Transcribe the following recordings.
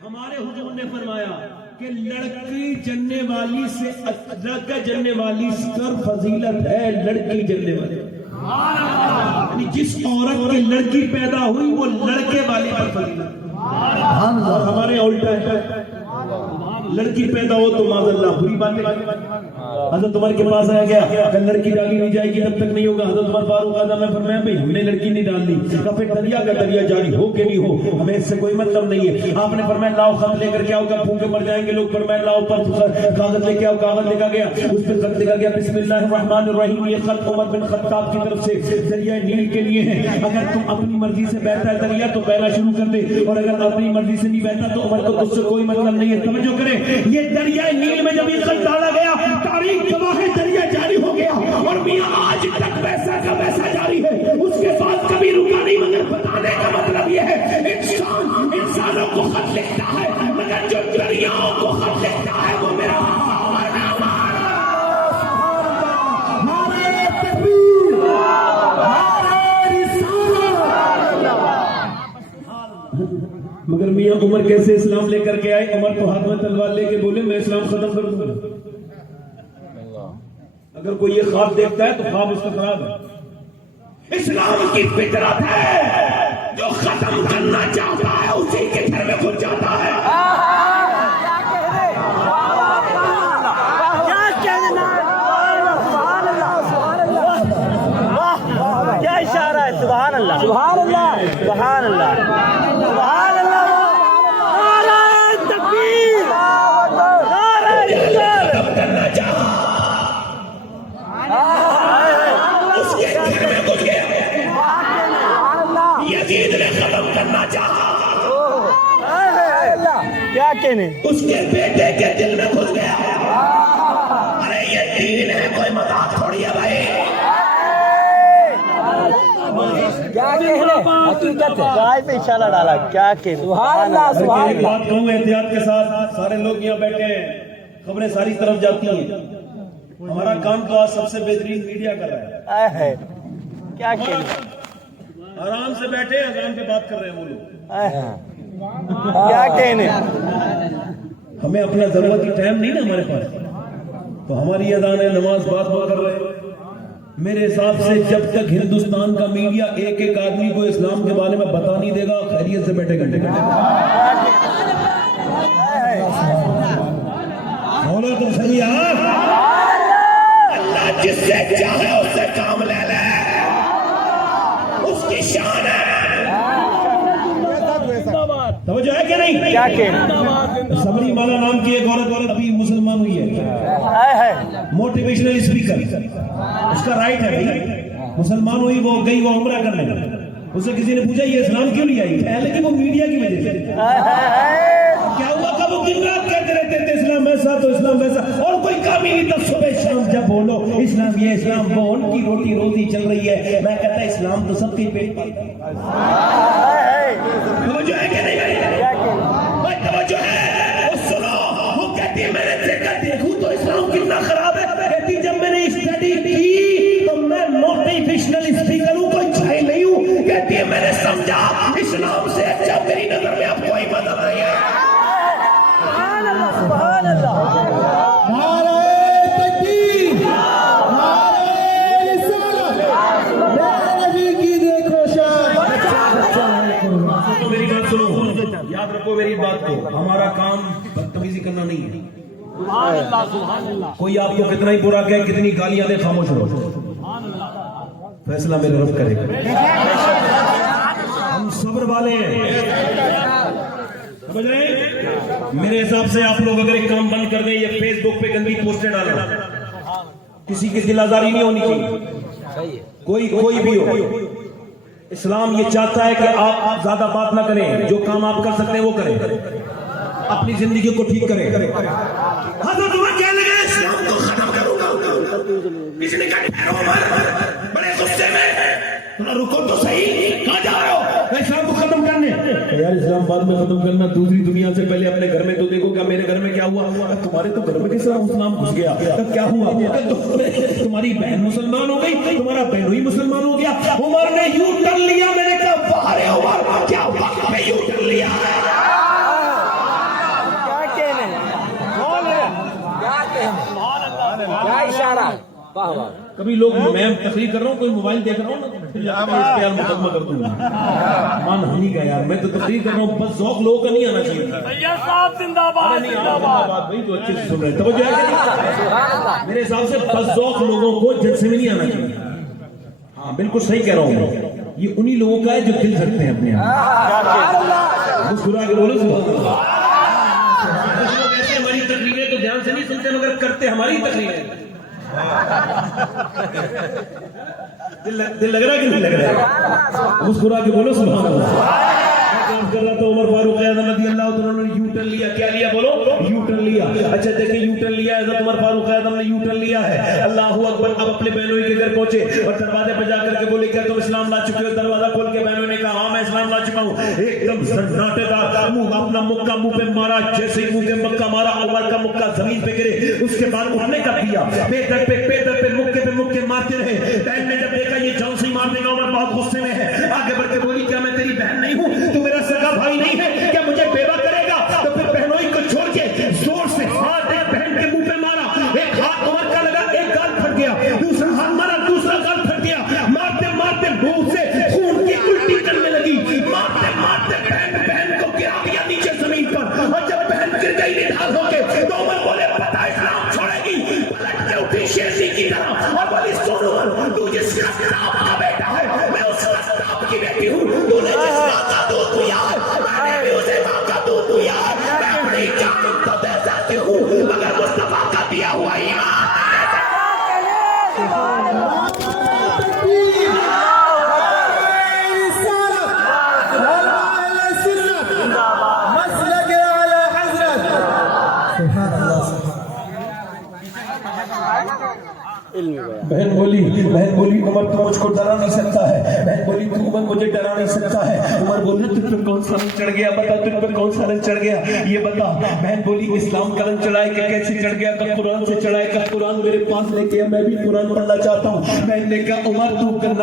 ہمارے حضور نے فرمایا کہ لڑکی جننے والی سے لڑکا جننے والی کر فضیلت ہے لڑکی جننے والی. یعنی جس عورت کی لڑکی پیدا ہوئی وہ لڑکے والی پر فضیلت. ہمارے الٹا ہے, لڑکی پیدا ہو تو معاذ اللہ بری بات ہے. حضرت عمر کے پاس آیا گیا کہ لڑکی ڈالی نہیں جائے گی تب تک نہیں ہوگا. حضرت عمر فاروق اعظم نے فرمایا بھائی ہم نے لڑکی نہیں ڈال دی, پھر دریا کا دریا جاری ہو کہ نہیں ہو ہمیں اس سے کوئی مطلب نہیں ہے. آپ نے فرمایا لاؤ خط لے کر کے آؤ کہ بھوکے مر جائیں گے لوگ. فرمایا لاؤ پر کاغذ لے کے آؤ. کاغذ لکھا گیا, اس پہ خط لکھا گیا بسم اللہ الرحمن الرحیم. یہ خط عمر بن خطاب کی طرف سے دریائے نیل کے لیے ہے. اگر تم اپنی مرضی سے بہتا ہے دریا تو بہنا شروع کر دے, اور اگر اپنی مرضی سے نہیں بہتا تو عمر کو تجھ سے کوئی مطلب نہیں ہے. توجہ کریں, یہ دریائے نیل میں جب یہ خط ڈالا گیا تاریخ گواہ ہے دریا جاری ہو گیا, اور میاں آج تک ویسا کا ویسا جاری ہے. اس کے بعد کبھی رکا نہیں. مگر بتانے کا مطلب یہ ہے انسان انسانوں کو خط لکھتا ہے, مگر جو دریاؤں کو خط لکھتا ہے وہ میرا مگر میاں عمر کیسے اسلام لے کر کے آئے. عمر تو ہاتھ میں تلوار لے کے بولے میں اسلام ختم کر دوں. اگر کوئی یہ خواب دیکھتا ہے تو خواب اس کا خراب ہے. اسلام کی فطرت ہے, جو ختم کرنا چاہتا ہے اسی کے گھر میں گھس جاتا ہے. کیا اشارہ ہے. سبحان اللہ سبحان اللہ سبحان اللہ سبحان اللہ. کرنا چاہا اس کے گھر میں گھس گیا. یزید نے ختم کرنا چاہا کیا کہنے اس کے بیٹے کے دل میں گھس گیا. ارے یہ دین ہے, کوئی مذاق تھوڑی ہے بھائی. کیا کہنے حقیقت ہے. گائے پہ اشارہ ڈالا. کیا کہنے سبحان اللہ سبحان اللہ. بات کہوں احتیاط کے ساتھ, سارے لوگ یہاں بیٹھے ہیں, خبریں ساری طرف جاتی ہیں. ہمارا کام تو آج سب سے بہترین میڈیا کر رہا ہے. کیا کہنے آرام سے بیٹھے آرام پہ بات کر رہے ہیں وہ لوگ. کیا کہنے ہمیں اپنا ضرورت کی ٹائم نہیں نا ہمارے پاس, تو ہماری اذان ہے نماز بات کر رہے ہیں. میرے حساب سے جب تک ہندوستان کا میڈیا ایک ایک آدمی کو اسلام کے بارے میں بتا نہیں دے گا خیریت سے بیٹھے گھنٹے بولو تو صحیح. اللہ جس سے چاہے اس سے کام لے لے, اس کی شان ہے. توجہ ہے کہ نہیں. کیا کہنے سبری مالا نام کی ایک عورت ابھی مسلمان ہوئی ہے, موٹیویشنل اسپیکر. اس کا رائٹ ہے بھائی, مسلمان ہوئی وہ گئی وہ عمرہ کرنے. اسے کسی نے پوچھا یہ اسلام کیوں نہیں آئی, لیکن وہ میڈیا کی وجہ سے. کیا ہوا کہ وہ دن رات کہتے رہتے تھے اسلام ایسا تو اسلام ویسا, اور کوئی کام ہی نہیں تھا. صبح شام جب بولو اسلام یہ اسلام وہ, ان کی روٹی روزی چل رہی ہے. میں کہتا اسلام تو سب کی پیٹ پالتا ہے. توجہ ہے کہ نہیں بھائی, توجہ ہے. سنو, وہ کہتی ہے میں نے دیکھا دیکھوں تو اسلام کتنا خراب ہے. کہتی جب میں نے اسٹڈی کی تو میں موٹیویشنل اسپیکر ہوں, کوئی چھائی نہیں ہوں. کہتی ہے میں نے سمجھا اسلام سے اچھا میری نظر میں اب کوئی بدل نہیں ہے. سبحان اللہ نعرہ تکبیر, نعرہ رسالت, نعرہ نبی کی دیکھو شان. میری بات سنو, یاد رکھو میری بات کو, ہمارا کام بدتمیزی کرنا نہیں ہے. کوئی آپ کو کتنا ہی برا کہے کتنی گالیاں دے خاموش رہو, فیصلہ میرے رب کرے گا. ہم صبر والے ہیں. سمجھ رہے ہیں. میرے حساب سے آپ لوگ اگر ایک کام بند کر دیں, یہ فیس بک پہ گندی پوسٹیں ڈالنا, کسی کی دل آزاری نہیں ہونی چاہیے, کوئی بھی ہو. اسلام یہ چاہتا ہے کہ آپ زیادہ بات نہ کریں, جو کام آپ کر سکتے ہیں وہ کریں, اپنی زندگی کو ٹھیک کریں. حضرت عمر کہنے لگے اسلام کو ختم کروں گا. کسی نے کہا بڑے غصے میں, رکو تو صحیح, کہاں جا رہے ہو. اسلام کو ختم کرنے. یار اسلام بعد میں ختم کرنا, دوسری دنیا سے پہلے اپنے گھر میں تو دیکھو کیا میرے گھر میں کیا ہوا. تمہارے تو گھر میں کس طرح اسلام گھس گیا, کیا ہوا. تمہاری بہن مسلمان ہو گئی, تمہارا بہن ہی مسلمان ہو گیا. عمر نے یوں ٹر لیا. میں نے کہا باہر عمر کیا وقت میں یوں ٹر لیا. کبھی لوگ میں تقریر کر رہا ہوں کوئی موبائل دیکھ رہا ہوں نا پھر لگتا ہے اس پہ یار مقدمہ کر دوں مان ہنی کا یار میں تو تقریر کر رہا ہوں بس ذوق لوگوں کا نہیں آنا چاہیے سید صاحب زندہ باد زندہ باد بھائی تو اچھے سے سن رہے ہیں توجہ ہے کہ نہیں؟ میرے حساب سے بس ذوق لوگوں کو جلسے میں نہیں آنا چاہیے ہاں بالکل صحیح کہہ رہا ہوں یہ انہی لوگوں کا ہے جو دل رکھتے ہیں اپنے آپ مسکرا کے بولو سبحان اللہ کچھ لوگ ایسے ہماری تقریریں تو دھیان سے نہیں سنتے مگر کرتے ہماری تقریریں دل لگ رہا ہے کہ نہیں لگ رہا ہے مسکرا کے بولو سبحان اللہ کام کر رہا تھا عمر فاروق اعظم رضی اللہ عنہ نے یو ٹرن لیا کیا لیا بولو یو ٹرن لیا اچھا دیکھیں یو ٹرن لیا حضرت عمر فاروق اعظم نے یو ٹرن لیا ہے اللہ اکبر اب اپنے بہنوئی کے گھر پہنچے اور دروازے پہ جا کر کے بولے کیا تم اسلام لا چکے ہو دروازہ کھول کے بہنوئی نے کہا ہاں میں اسلام لا چکا ہوں ایک دم سناٹے دار منہ اپنا مکہ منہ پہ مارا جیسے ہی منہ کے مکہ مارا عمر کا مکہ زمین پہ گرے اس کے بعد اٹھنے کا دیا پیدر پہ مکے مارتے رہے بہن نے جب دیکھا یہ جان سے مار دے گا عمر بہت غصے میں ہے آگے بڑھ کے بولی کیا میں تیری بہن نہیں ہوں تو میرا سگا بھائی نہیں ہے کیا مجھے بیوہ کرے گا تو پھر بہنوئی کو چھوڑ کے زور سے ہاتھ ایک بہن کے منہ پہ مارا ایک ہاتھ عمر کا لگا ایک گال پھٹ گیا دوسرا ہاتھ مارا دوسرا گال پھٹ گیا مارتے مارتے منہ سے خون کی الٹی کرنے لگی مارتے مارتے بہن کو گرا دیا نیچے زمین پر اور جب بہن گر گئی نڈھال ہو کے تو عمر بولے پتہ اسلام چھوڑے گی پلٹ کے اٹھی شیرنی کی طرح اور بولی سن عمر تو جس رفتاب کا بیٹا ہے میں اس رفتاب کی بیٹی ہوں تو نے جس ماں کا دودھ پیا میں نے بھی اسے ماں کا دودھ پیا میں اپنی جان تو دے سکتی ہوں مگر مصطفیٰ کا دیا ہوا ایمان بہن بولی عمر تو مجھ کو ڈرا نہیں سکتا ہے بہن بولی تو عمر مجھے ڈرا نہیں سکتا ہے عمر بولے تجھ پر کون سا رنگ چڑھ گیا بتا تجھ پر کون سا رنگ چڑھ گیا یہ بتا بہن بولی اسلام کا رنگ چڑھائے کہ کیسے چڑھ گیا کہ قرآن سے چڑھائے کہ قرآن میرے پاس لے کے میں بھی قرآن پڑھنا چاہتا ہوں بہن نے کہا عمر تو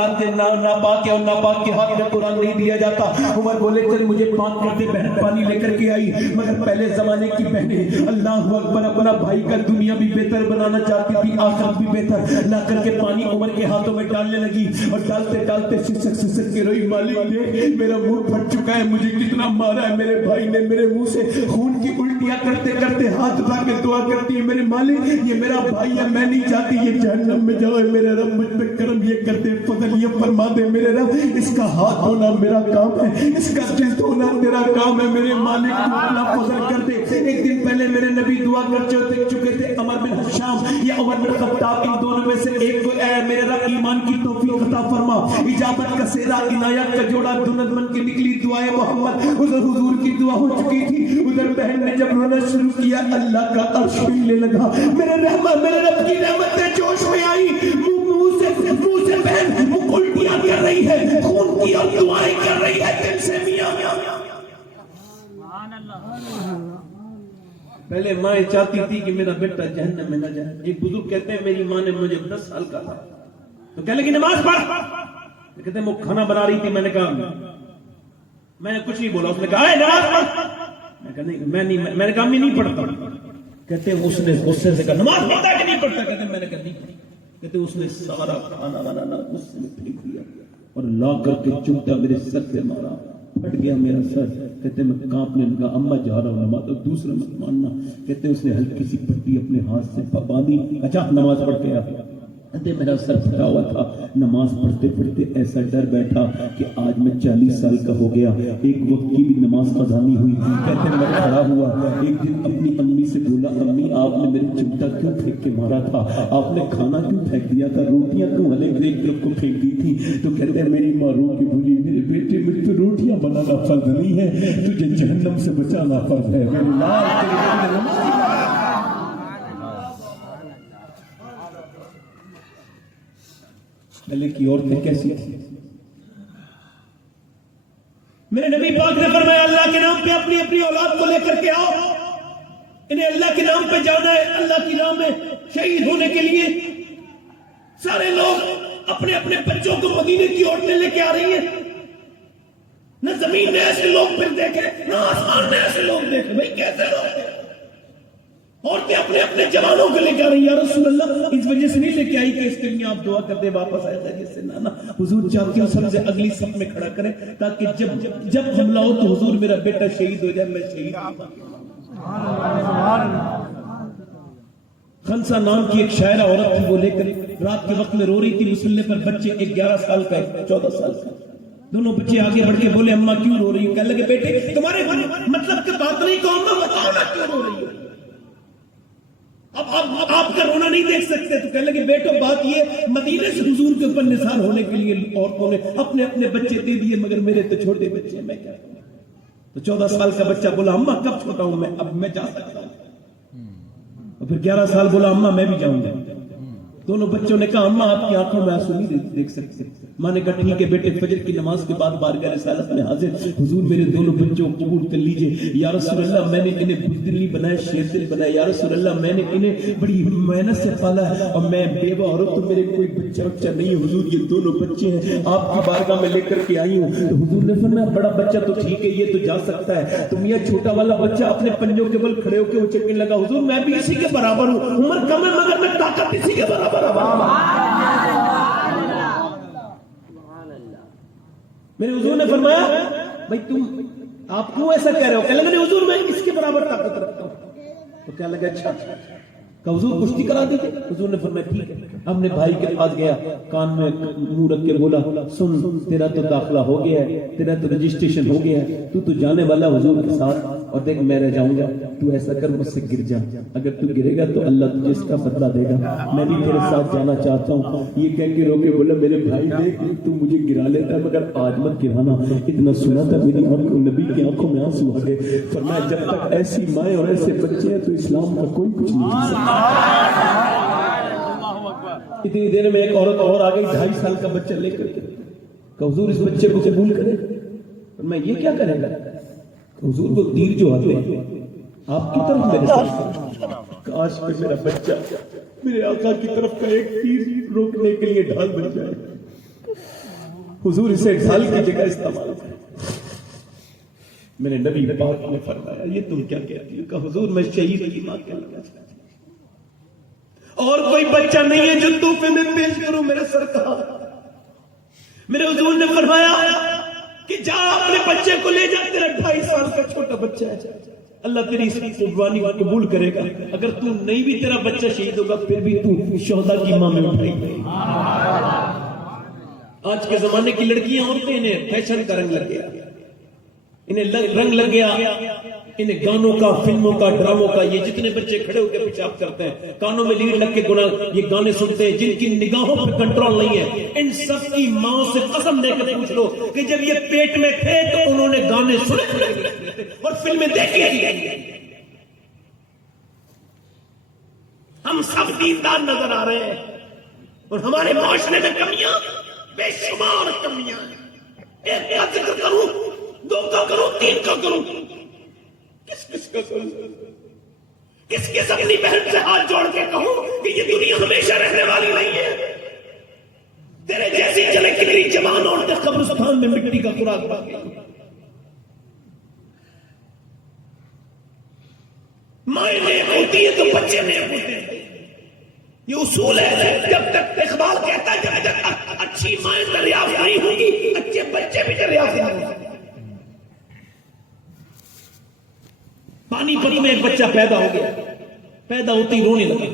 ناپاک ہے اور ناپاک کے حق میں قرآن نہیں دیا جاتا عمر بولے چل مجھے پاک کر دے بہن پانی لے کر کے آئی مگر پہلے زمانے کی بہنیں اللہ اکبر اپنا بھائی کا دنیا بھی بہتر بنانا چاہتی تھی آخرت بھی بہتر لا کر کے پانی عمر کے ہاتھوں میں ڈالنے لگی اور ڈالتے ڈالتے سسک کے روئی مالک نے میرا منہ پھٹ چکا ہے مجھے کتنا مارا ہے میرے بھائی نے میرے منہ سے خون کی الٹیاں کرتے کرتے ہاتھ اٹھا کے دعا کرتی ہے میرے مالک یہ میرا بھائی ہے میں نہیں چاہتی یہ جہنم میں جائے میرے رب مجھ پہ کرم یہ کرتے فضل یہ فرما دے میرے رب اس کا ہاتھ ہونا میرا کام ہے اس کا جلد ہونا تیرا کام ہے میرے مالک تو اپنا فضل کر دے ایک دن پہلے میرے نبی دعا کر چکے تھے عمر بن حشام یا عمر بن خطاب ان دونوں میں سے ایک کو اے میرے رب ایمان کی توفیق عطا فرما اجابت کا سیرا عنایت کا جوڑا دونت من کے نکلی دعائے محمد ادھر حضور کی دعا ہو چکی تھی ادھر بہن نے جب رونا شروع کیا اللہ کا عرش ہلنے لگا میرے رب کی رحمتیں جوش میں آئی منہ سے بہن الٹیاں کر رہی ہے خون کی اور دعائیں کر رہی ہے دل سے میاں پہلے ماں چاہتی تھی کہ میرا بیٹا جہنم میں نہ جائے ایک بزرگ کہتے ہیں میری ماں نے مجھے 10 سال کا تھا تو کہنے لگی نماز پڑھ کہتے ہیں وہ کھانا بنا رہی تھی میں نے کہا میں نے کچھ نہیں بولا اس نے کہا نماز پڑھ میں کہا نہیں میں نے کہا میں نہیں پڑھتا کہتے ہیں اس نے غصے سے کہا نماز پڑھتا کہ نہیں پڑھتا کہتے ہیں میں نے کہا نہیں کہتے اس نے سارا کھانا بنانا غصے میں پھینک دیا اور لا کر کے چمٹا میرے سر سے مارا پھٹ گیا میرا سر کہتے میں کانپنے لگا اما جا رہا ہوں نماز اور دوسرا مت ماننا کہتے اس نے ہلکی سی پٹی اپنے ہاتھ سے باندھی اچھا نماز پڑھ کے آیا کہتے میرا سر پھٹا ہوا تھا نماز پڑھتے پڑھتے ایسا ڈر بیٹھا کہ آج میں 40 سال کا ہو گیا ایک وقت کی بھی نماز قضا نہیں ہوئی کہتے میں کھڑا ہوا ایک دن اپنی امی سے بولا امی آپ نے میرے چمٹا کیوں پھینک کے مارا تھا آپ نے کھانا کیوں پھینک دیا تھا روٹیاں کیوں ایک طرف کو پھینک دی تھی تو کہتے ہیں میری ماں رو کے بولی میرے بیٹے مجھ پہ روٹیاں بنانا فرض نہیں ہے تجھے جہنم سے بچانا فرض ہے میرے لال پہلے کی عورتیں کیسی تھی میرے نبی پاک نے فرمایا اللہ کے نام پہ اپنی اولاد کو لے کر کے آؤ انہیں اللہ کے نام پہ جانا ہے اللہ کی راہ میں شہید ہونے کے لیے سارے لوگ اپنے اپنے بچوں کو مدینے کی عورتیں لے کے آ رہی ہیں نہ زمین میں ایسے لوگ پھر دیکھے نہ آسمان میں ایسے لوگ دیکھے بھائی کیسے لوگ عورتیں اپنے اپنے جوانوں کو لے کے آ رہی یا رسول اللہ، اس وجہ سے نہیں لے کے آئی کہ اس کے لیے آپ دعا کرتے واپس آئے تھا جس سے نانا حضور چاہتی ہوں سب سے اگلی صف میں کھڑا کریں تاکہ جب حملہ ہو تو حضور میرا بیٹا شہید ہو جائے، میں شہید خنسا نام کی ایک شاعرہ عورت تھی، وہ لے کر رات کے وقت میں رو رہی تھی مسلح پر بچے، ایک 11 سال کا ایک 14 سال کا، دونوں بچے آگے بڑھ کے بولے اماں کیوں رو رہی ہو؟ کہنے لگے بیٹے تمہارے مطلب کی بات نہیں کہوں گا، بتاؤ نا کیوں رو رہی ہو؟ اب آپ کا رونا نہیں دیکھ سکتے تو کہنے لگے بیٹو بات یہ مدینے سے حضور کے اوپر نثار ہونے کے لیے عورتوں نے اپنے اپنے بچے دے دیے مگر میرے تو چھوٹے بچے ہیں، میں کیا کروں؟ تو 14 سال کا بچہ بولا اماں کب چھوٹا ہوں میں، اب میں جا سکتا ہوں۔ اور پھر 11 سال بولا اماں میں بھی جاؤں گا۔ دونوں بچوں نے کہا اماں آپ کی آنکھوں میں آنسو نہیں دیکھ سکتے۔ ماں نے کہا ٹھیک ہے بیٹے، فجر کی نماز کے بعد بارگاہ رسالت میں حاضر، حضور میرے دونوں بچوں کو قبول کر لیجئے۔ یا رسول اللہ میں نے انہیں بزدل نہیں بنایا، شیر دل بنایا۔ یا رسول اللہ میں نے انہیں بڑی محنت سے پالا ہے اور میں بیوہ عورت تو میرے کوئی بچہ نہیں ہے، حضور یہ دونوں بچے ہیں آپ کی بارگاہ میں لے کر کے آئی ہوں۔ تو حضور نے فرمایا بڑا بچہ تو ٹھیک ہے یہ تو جا سکتا ہے، تم یہ چھوٹا والا بچہ اپنے پنجوں کے بل کھڑے ہو کے وہ چکنے لگا، حضور میں بھی اسی کے برابر ہوں، عمر کم ہے مگر میں طاقت اسی کے برابر ہوں۔ میرے حضور نے فرمایا بھائی تم آپ کیوں ایسا کہہ رہے ہو؟ کہنے لگے حضور میں اس کے برابر طاقت رکھتا ہوں۔ تو کہنے لگا اچھا کہ حضور کشتی کرا دیتے؟ حضور نے فرمایا ٹھیک ہے۔ اپنے بھائی کے پاس گیا، کان میں منہ رکھ کے بولا سن تیرا تو داخلہ ہو گیا ہے، تیرا تو رجسٹریشن ہو گیا ہے، تو جانے والا حضور کے ساتھ، اور دیکھ میں رہ جاؤں گا، تو ایسا کر مجھ سے گر جا، اگر تو گرے گا تو اللہ تجھے اس کا بدلہ دے گا، میں بھی تیرے ساتھ جانا چاہتا ہوں۔ یہ کہہ کے رو کے بولا میرے بھائی دیکھ تو مجھے گرا لیتا ہے مگر آج مت گرانا، اتنا سنا تھا میری آنکھوں نبی کی آنکھوں میں آنسو آ گئے۔ فرمایا جب تک ایسی مائیں اور ایسے بچے ہیں تو اسلام کا کوئی کچھ نہیں کر سکتا۔ اتنی دیر میں ایک عورت اور آ گئی، 2.5 سال کا بچہ لے کر کے، کہ حضور اس بچے کو قبول کرے۔ میں یہ کیا کرے گا؟ حضور کو تیر جو آتے ہیں آپ کی طرف میرے ساتھ، کاش کہ میرا بچہ میرے آقا کی طرف کا ایک تیر روکنے کے لیے ڈھال بن جائے، حضور اسے ڈھال کی جگہ استعمال کرے۔ میرے نبی پاک نے فرمایا یہ تم کیا کہتی ہو؟ کہ حضور میں شہید کی ماں کہنا چاہتا ہوں، اور کوئی بچہ نہیں ہے جو تحفے میں پیش کروں میرے سرکار۔ میرے حضور نے فرمایا کہ جا اپنے بچے کو لے جا، تیرا 2.5 سال کا چھوٹا بچہ ہے، اللہ تیری اس قربانی کو قبول کرے گا، اگر تو نہیں بھی تیرا بچہ شہید ہوگا پھر بھی تو شہداء کی ماں میں اٹھائی گئی۔ آج کے زمانے کی لڑکیاں عورتیں انہیں فیشن کا رنگ لگ گیا، انہیں رنگ لگ گیا، انہیں گانوں کا، فلموں کا، ڈراموں کا۔ یہ جتنے بچے کھڑے ہو کے پیشاب کرتے ہیں، کانوں میں لیڈ لگ کے یہ گانے سنتے ہیں، جن کی نگاہوں پہ کنٹرول نہیں ہے، ان سب کی ماں سے قسم دے کے پوچھ لو کہ جب یہ پیٹ میں تھے تو انہوں نے گانے سنے اور فلمیں دیکھی۔ ہم سب دیندار نظر آ رہے ہیں اور ہمارے معاشرے میں کمیاں بے شمار کمیاں ہیں۔ ایک کا ذکر کروں، 2 کا کروں، 3 کا کروں، کس کا کروں؟ کس اپنی بہن سے ہاتھ جوڑ کے کہوں کہ یہ دنیا ہمیشہ رہنے والی نہیں ہے؟ تیرے جیسی چلے کتنی جوان عورتیں قبرستان میں مٹی کا خوراک پا گئی۔ مائیں نیک ہوتی ہے تو بچے نیک ہوتے ہیں، یہ اصول ہے۔ جب تک اقبال کہتا ہے جب تک اچھی مائیں دریافت نہیں ہوں گی اچھے بچے بھی دریافت نہیں ہوں گے۔ پانی پت میں ایک بچہ پیدا ہو گیا، پیدا ہوتی رونے لگا،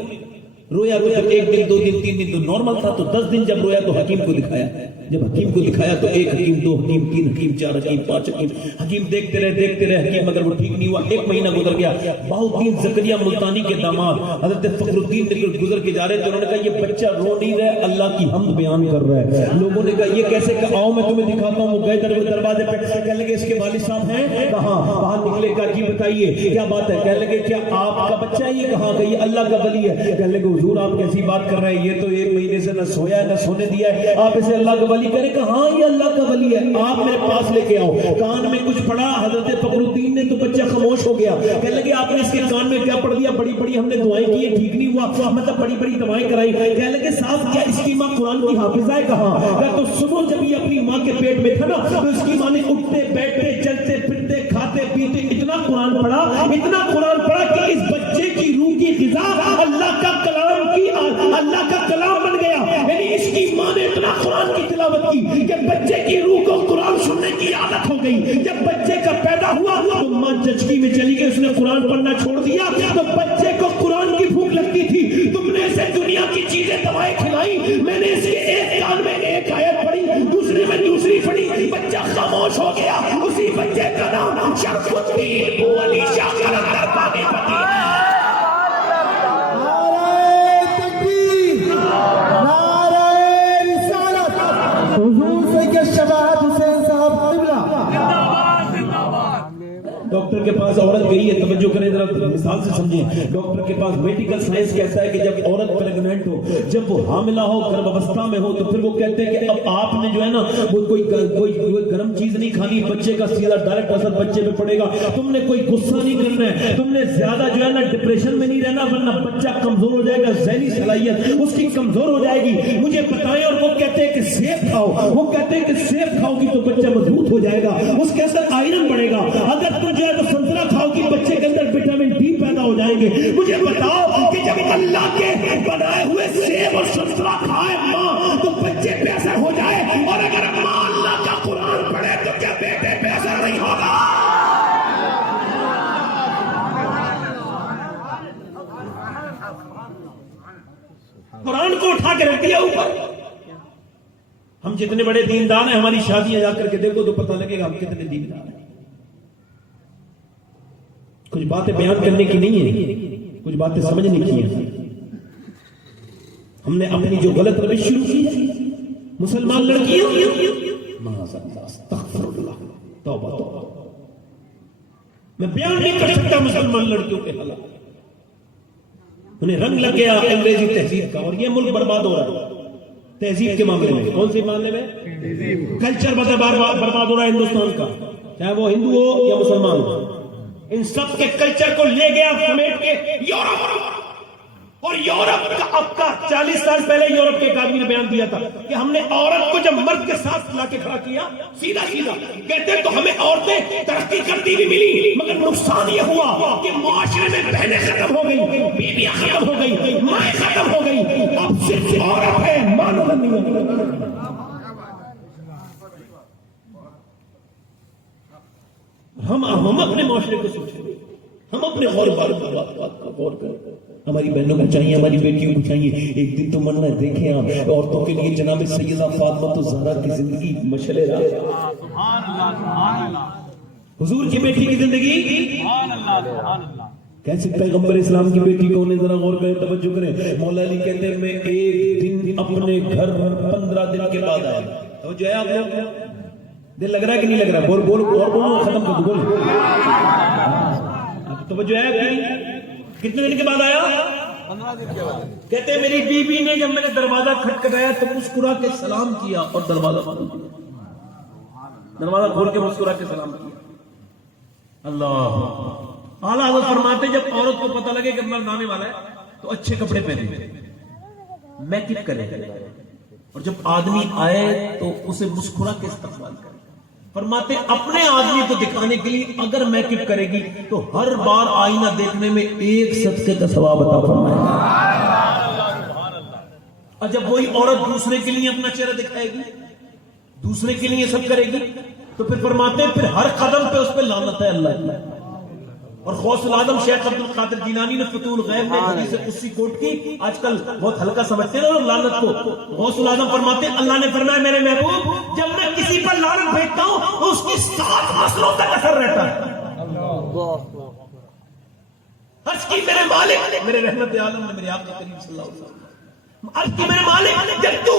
رویا تو جب 1 دن 2 دن 3 دن تو نارمل تھا، تو 10 دن جب رویا تو حکیم کو دکھایا، جب حکیم کو دکھایا تو 1 حکیم 2 حکیم 3 حکیم 4 حکیم 5 حکیم، حکیم دیکھتے رہے حکیم مگر وہ ٹھیک نہیں ہوا۔ 1 مہینہ گزر گیا، بہاؤالدین زکریا ملتانی کے داماد حضرت فخر الدین گزر کے جا رہے تھے، انہوں نے کہا یہ بچہ رو نہیں رہا، اللہ کی حمد بیان کر رہا ہے۔ لوگوں نے کہا یہ کیسے؟ کہ آؤ میں تمہیں دکھاتا ہوں۔ وہ گئے دروازے پہ، کہنے لگے اس کے والد صاحب ہیں کہاں؟ باہر نکلے، کہا جی بتائیے کیا بات ہے؟ کہنے لگے کیا آپ کا بچہ ہے؟ یہ کہاں؟ کہ یہ اللہ کا ولی ہے۔ کہنے لگے حضور آپ کیسی بات کر رہے ہیں، یہ تو 1 مہینے سے نہ سویا ہے نہ سونے دیا ہے، آپ اسے اللہ کا ولی کریں؟ کہ ہاں یہ اللہ کا ولی ہے، آپ میرے پاس لے کے آؤ۔ کان میں کچھ پڑھا حضرت فخر الدین نے تو بچہ خاموش ہو گیا۔ کہنے لگے آپ نے اس کے کان میں کیا پڑھ دیا؟ بڑی بڑی ہم نے دعائیں کی ہیں ٹھیک نہیں ہوا، مطلب بڑی بڑی دعائیں کرائی۔ کہنے لگے صاحب کیا اس کی ماں قرآن کی حافظہ ہے؟ کہاں؟ کہ تو صبح جب یہ اپنی ماں کے پیٹ میں تھا نا تو اس کی ماں نے اٹھتے بیٹھتے چلتے پھرتے کھاتے پیتے اتنا قرآن قرآن پڑھا، اتنا قرآن پڑھا کہ اس بچے کی روح کی غذا اللہ کا کلام بن گیا. یعنی اس کی ماں نے اتنا قرآن کی تلاوت کی کہ بچے کی روح کو قرآن سننے کی عادت ہو گئی. جب بچے کا پیدا ہوا تو ماں جچکی میں چلی گئی، اس نے قرآن پڑھنا چھوڑ دیا. تو بچے کو قرآن کی بھوک لگتی تھی، تم نے اسے دنیا کی چیزیں دوائیں کھلائی، میں نے اس کے ایک کان میں ایک آیت پڑھی، دوسرے میں دوسری پڑھی، بچہ خاموش ہو گیا. اسی بچے کا نام شرف الدین ابو علی شاہ قلندر پانی پتی. ڈاکٹر کے پاس عورت گئی ہے، توجہ کریں ذرا، مثال سے سمجھیں. ڈاکٹر کے پاس میڈیکل سائنس کہتا ہے کہ جب عورت پریگننٹ ہو، جب وہ حاملہ ہو، گربھ اوستھا میں ہو، تو پھر وہ کہتے ہیں کہ اب آپ نے جو ہے نا وہ کوئی گرم چیز نہیں کھانی، بچے کا سیدھا ڈائریکٹ اثر بچے پہ پڑے گا. تم نے کوئی غصہ نہیں کرنا ہے، تم نے زیادہ جو ہے نا ڈپریشن میں نہیں رہنا، ورنہ بچہ کمزور ہو جائے گا، ذہنی صلاحیت اس کی کمزور ہو جائے گی. مجھے بتائیں. اور وہ کہتے ہیں کہ سیب کھاؤ، وہ کہتے ہیں کہ سیب کھاؤ گی تو بچہ مضبوط ہو جائے گا، اس کے اندر آئرن بڑھے گا. اگر تم جو ہے تو سنترا کھاؤ گی، بچے کے اندر وٹامن ڈی پیدا ہو جائیں گے. مجھے بتاؤ کہ جب اللہ کے بنائے ہوئے سیب اور سنترا کھائے ماں تو بچے پہ اثر ہو جائے، اور اگر ماں اللہ کا قرآن پڑھے تو کیا بیٹے پہ اثر نہیں ہوگا؟ قرآن کو اٹھا کے رکھ دیا اوپر. ہم جتنے بڑے دیندار ہیں، ہماری شادیاں جا کر کے دیکھو تو پتہ لگے گا ہم کتنے دیندار ہیں. کچھ باتیں بیان کرنے کی نہیں ہے، کچھ باتیں سمجھنے کی ہیں. ہم نے اپنی جو غلط روش شروع کی، مسلمان لڑکیاں، استغفر اللہ، توبہ توبہ، میں بیان نہیں کر سکتا مسلمان لڑکیوں کے حالات. انہیں رنگ لگ گیا انگریزی تہذیب کا، اور یہ ملک برباد ہو رہا ہے تہذیب کے معاملے میں. کون سے معاملے میں؟ کلچر برباد ہو رہا ہے ہندوستان کا، چاہے وہ ہندو ہو یا مسلمان ہو. ان سب کے کلچر کو لے گیا سمیٹ کے یورپ. اور یورپ کا اب کا 40 سال پہلے یورپ کے ایک آدمی نے بیان دیا تھا کہ ہم نے عورت کو جب مرد کے ساتھ لا کے کھڑا کیا، سیدھا کہتے تو ہمیں عورتیں ترقی کرتی بھی ملی، مگر نقصان یہ ہوا کہ معاشرے میں بہنیں ختم ہو گئی، بیویاں ختم ہو گئی، مائیں ختم ہو گئی. اب صرف عورت ہے، مانو نہیں. ہم اپنے معاشرے کو سوچیں، ہم اپنے غور کریں. ہماری بہنوں کو چاہیے، ہماری بیٹیوں کو چاہیے، ایک دن تو مرنا ہے. دیکھیں آپ عورتوں کے لیے جناب سیدہ فاطمہ الزہرا کی زندگی مشعل راہ، حضور کی بیٹی کی زندگی کیسے پیغمبر اسلام کی بیٹی کو. ذرا غور کریں، توجہ کریں. مولا علی کہتے ہیں میں ایک دن اپنے گھر 15 دن کے بعد آیا. توجہ ہے آپ لوگ؟ دل لگ رہا ہے کہ نہیں لگ رہا؟ بول بول اور بولو، ختم کر دو. بول توجہ ہے؟ کتنے دن کے بعد آیا؟ 15 دن کے بعد. کہتے ہیں میری بیوی نے جب میں نے دروازہ کھٹکھٹایا تو مسکرا کے سلام کیا اور دروازہ کھول دیا. دروازہ کھول کے مسکرا کے سلام کیا. اللہ اعلیٰ حضرت فرماتے جب عورت کو پتہ لگے کہ مرد آنے والا ہے تو اچھے کپڑے پہنے، میک اپ کرے، اور جب آدمی آئے تو اسے مسکرا کے استقبال کرے. فرماتے اپنے آدمی کو دکھانے کے لیے اگر میک اپ کرے گی تو ہر بار آئینہ دیکھنے میں 1 صدقے کا ثواب عطا فرمائے گا. اور جب وہی عورت دوسرے کے لیے اپنا چہرہ دکھائے گی، دوسرے کے لیے سب کرے گی، تو پھر فرماتے پھر ہر قدم پہ اس پہ لعنت ہے اللہ کی. اور غوث العظم شیخ عبد القادر جیلانی نے فتح الغیب میں حدیث قدسی کوٹ کی. آج کل بہت ہلکا سمجھتے ہیں نا لعنت کو. غوث العظم فرماتے ہیں اللہ نے فرمایا میرے محبوب جب میں کسی پر لعنت بھیجتا ہوں تو اس کی 7 نسلوں تک اثر رہتا ہے. عرض کی میرے مالک، میرے رحمت عالم نے میرے آقا کریم صلی اللہ علیہ وسلم عرض کی میرے مالک جب تو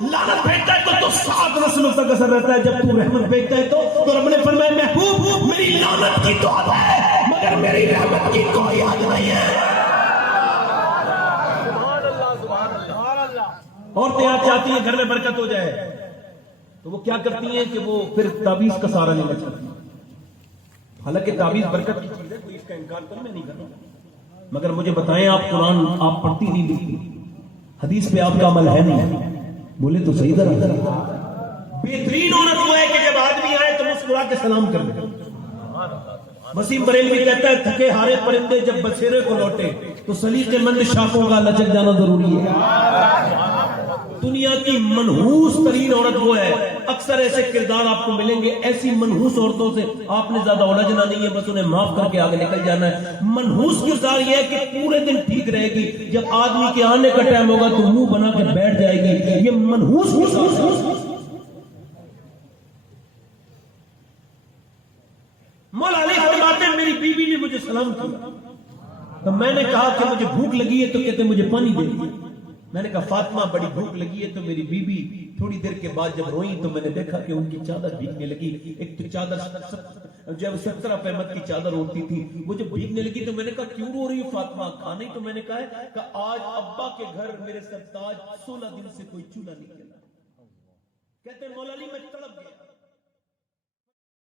لعنت بھیجتا ہے تو 7 نسلوں تک اثر رہتا ہے، جب تو رحمت بھیجتا ہے تو رب نے فرمایا محبوب میری لعنت کی تو عادت ہے مگر میری رحمت کی کوئی عادت نہیں ہے. عورتیں آپ چاہتی ہیں گھر میں برکت ہو جائے تو وہ کیا کرتی ہیں کہ وہ پھر تعویذ کا سہارا لینا چاہتی ہیں. حالانکہ تعویذ برکت کی چیز ہے، کوئی اس کا انکار کر میں نہیں کر رہا، مگر مجھے بتائیں آپ قرآن آپ پڑھتی نہیں لکھتی، حدیث پہ آپ کا عمل ہے نہیں، بولے تو صحیح طرح. بہترین عورت وہ ہے کہ جب آدمی آئے تو مسکرا کے سلام کر دے. وسیم بریلوی کہتا ہے تھکے ہارے پرندے جب بسیرے کو لوٹے تو سلیقے مند شاخوں کا لچک جانا ضروری ہے. دنیا کی منحوس ترین عورت وہ ہے. اکثر ایسے کردار آپ کو ملیں گے, ایسی منحوس عورتوں سے آپ نے زیادہ الجھنا نہیں ہے, بس انہیں معاف کر کے آگے نکل جانا ہے. منحوس کردار یہ ہے کہ پورے دن ٹھیک رہے گی, جب آدمی کے آنے کا ٹائم ہوگا تو منہ بنا کے بیٹھ جائے گی. یہ منحوس کردار. مولا علی فرماتے ہیں میری بیوی نے مجھے سلام کیا تو میں نے کہا کہ مجھے بھوک لگی ہے, تو کہتے مجھے پانی دے. میں نے کہا فاطمہ بڑی بھوک لگی ہے. تو میری بیوی تھوڑی دیر کے بعد جب روئی تو میں نے دیکھا کہ ان کی چادر بھیگنے لگی. ایک تو چادر جب 17 پیمت کی چادر ہوتی تھی وہ جب بھیگنے لگی تو میں نے کہا کیوں رو رہی ہو فاطمہ؟ کھانے. تو میں نے کہا کہ آج ابا کے گھر میرے سرتاج 16 دن سے کوئی چولہا نہیں چلا. کہتے ہیں مولا علی میں تڑپ گیا.